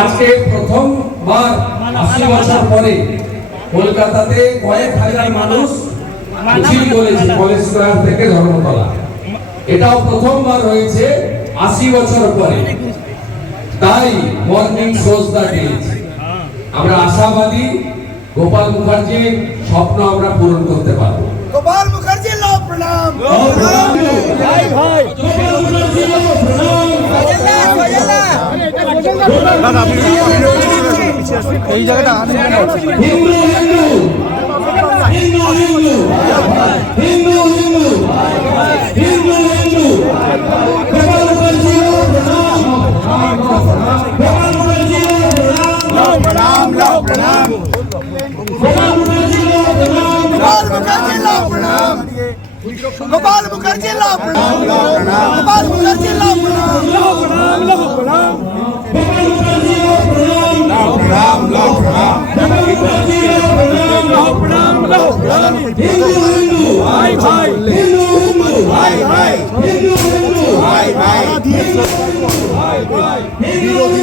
আজকে প্রথমবার আশি বছর পরে কলকাতাতে কয়েক হাজার মানুষ মিছিল করেছে কলেজ স্কোয়ার থেকে ধর্মতলা। এটাও প্রথমবার হয়েছে আশি বছর পরে। তাই মর্নিং শোজ দা আমরা আশাবাদী গোপাল মুখার্জির স্বপ্ন আমরা পূরণ করতে পারব। গোপাল মুখার্জি লাভ প্রণাম। এই জায়গাটা হিন্দু হিন্দু হিন্দু হিন্দু হিন্দু হিন্দু হিন্দু হিন্দু প্রণাম মুখার্জি প্রণাম প্রণাম প্রণাম প্রণাম মুখার্জি প্রণাম প্রণাম গোপাল মুখার্জি লাভ গোপাল মুখার্জি লাভ বিরোধী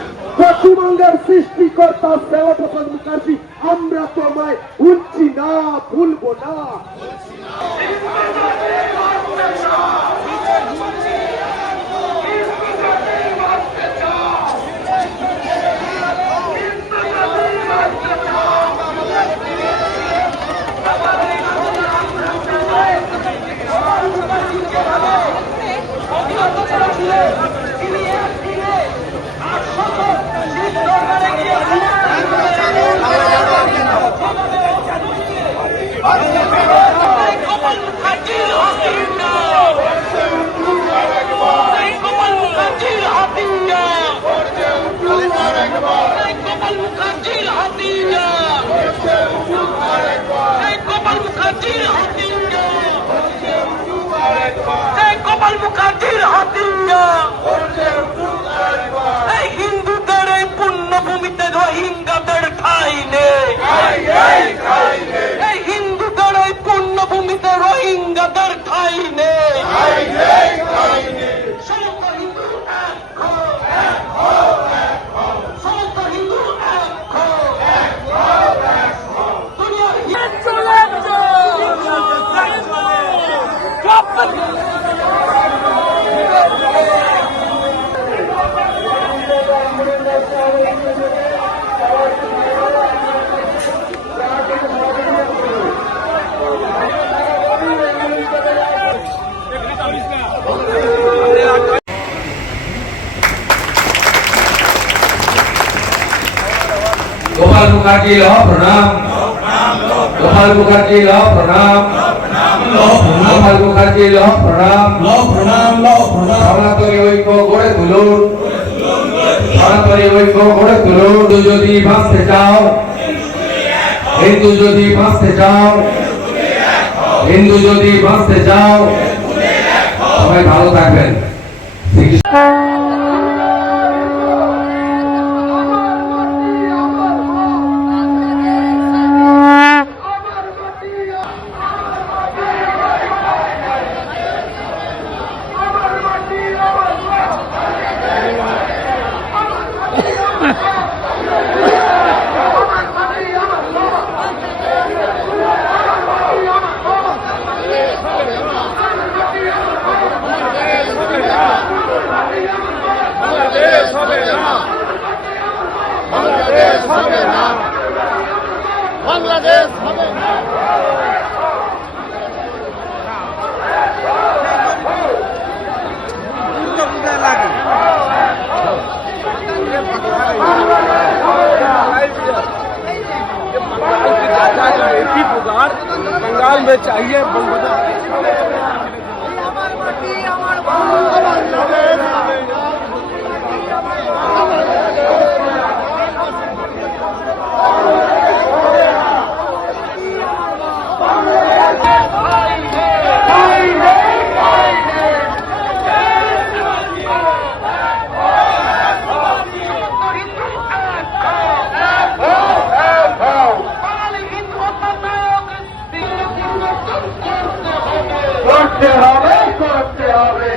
পশ্চিমবঙ্গের সৃষ্টিকর্তা শ্যামাপ্রসাদ মুখার্জি আমরা তোমায় ভুলছি না ভুলবো না। গোপাল মুখার্জি ল প্রণাম। গোপাল মুখার্জি ল প্রণাম। গোপাল মুখার্জি, লহ প্রণাম। প্রণাম সনাতনী ঐক্য গড়ে তুলুন। সনাতনী ঐক্য গড়ে তুলুন। যদি বাঁচতে চাও, হিন্দু যদি বাঁচতে চাও, হিন্দু যদি বাঁচতে চাও, সবাই ভালো থাকবেন। শ্রীকৃষ্ণ। चाहिए बहुत করতে হবে করতে হবে।